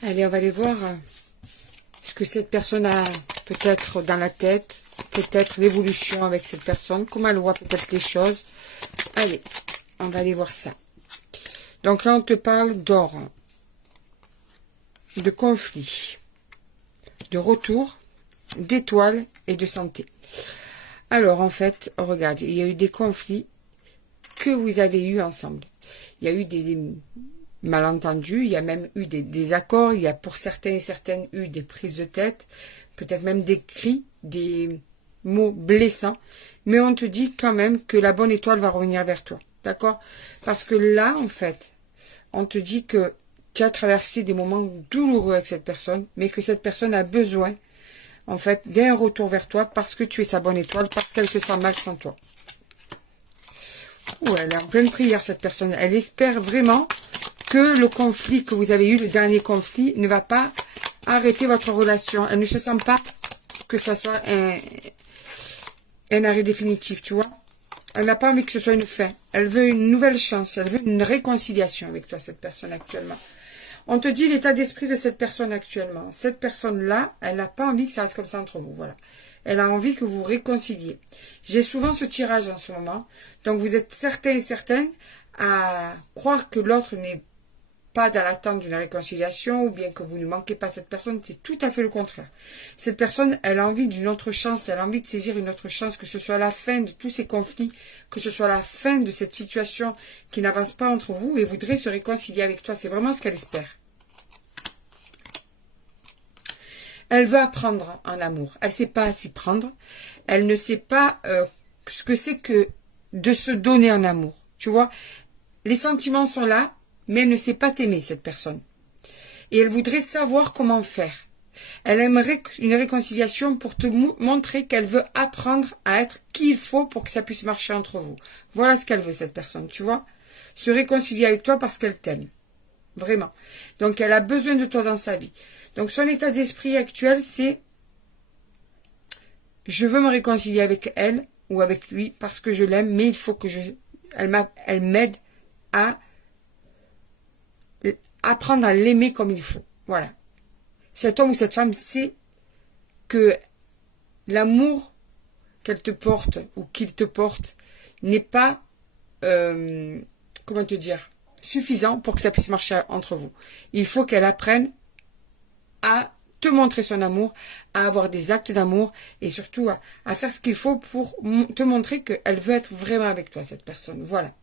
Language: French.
Allez, on va aller voir ce que cette personne a peut-être dans la tête, peut-être l'évolution avec cette personne, comment elle voit peut-être les choses. Allez, on va aller voir ça. Donc là, on te parle d'or, de conflit, de retour, d'étoiles et de santé. Alors, en fait, regarde, il y a eu des conflits que vous avez eus ensemble. Il y a eu des malentendus, il y a même eu des désaccords, il y a pour certains et certaines eu des prises de tête, peut-être même des cris, des mots blessants, mais on te dit quand même que la bonne étoile va revenir vers toi, d'accord? Parce que là, en fait, on te dit que tu as traversé des moments douloureux avec cette personne, mais que cette personne a besoin, en fait, d'un retour vers toi parce que tu es sa bonne étoile, parce qu'elle se sent mal sans toi. Ouh, elle est en pleine prière, cette personne. Elle espère vraiment que le conflit que vous avez eu, le dernier conflit, ne va pas arrêter votre relation. Elle ne se sent pas que ça soit un arrêt définitif, tu vois. Elle n'a pas envie que ce soit une fin. Elle veut une nouvelle chance. Elle veut une réconciliation avec toi, cette personne actuellement. On te dit l'état d'esprit de cette personne actuellement. Cette personne-là, elle n'a pas envie que ça reste comme ça entre vous, voilà. Elle a envie que vous vous réconciliez. J'ai souvent ce tirage en ce moment. Donc vous êtes certains et certaines à croire que l'autre n'est pas dans l'attente d'une réconciliation ou bien que vous ne manquez pas cette personne, c'est tout à fait le contraire. Cette personne, elle a envie d'une autre chance, elle a envie de saisir une autre chance, que ce soit la fin de tous ces conflits, que ce soit la fin de cette situation qui n'avance pas entre vous et voudrait se réconcilier avec toi. C'est vraiment ce qu'elle espère. Elle veut apprendre en amour. Elle ne sait pas s'y prendre. Elle ne sait pas ce que c'est que de se donner en amour. Tu vois, les sentiments sont là, mais elle ne sait pas t'aimer, cette personne. Et elle voudrait savoir comment faire. Elle aimerait une réconciliation pour te montrer qu'elle veut apprendre à être qui il faut pour que ça puisse marcher entre vous. Voilà ce qu'elle veut, cette personne, tu vois. Se réconcilier avec toi parce qu'elle t'aime. Vraiment. Donc, elle a besoin de toi dans sa vie. Donc, son état d'esprit actuel, c'est je veux me réconcilier avec elle ou avec lui parce que je l'aime, mais il faut que elle m'aide à apprendre à l'aimer comme il faut. Voilà. Cet homme ou cette femme sait que l'amour qu'elle te porte ou qu'il te porte n'est pas, comment te dire, suffisant pour que ça puisse marcher entre vous. Il faut qu'elle apprenne à te montrer son amour, à avoir des actes d'amour et surtout à faire ce qu'il faut pour te montrer qu'elle veut être vraiment avec toi, cette personne. Voilà.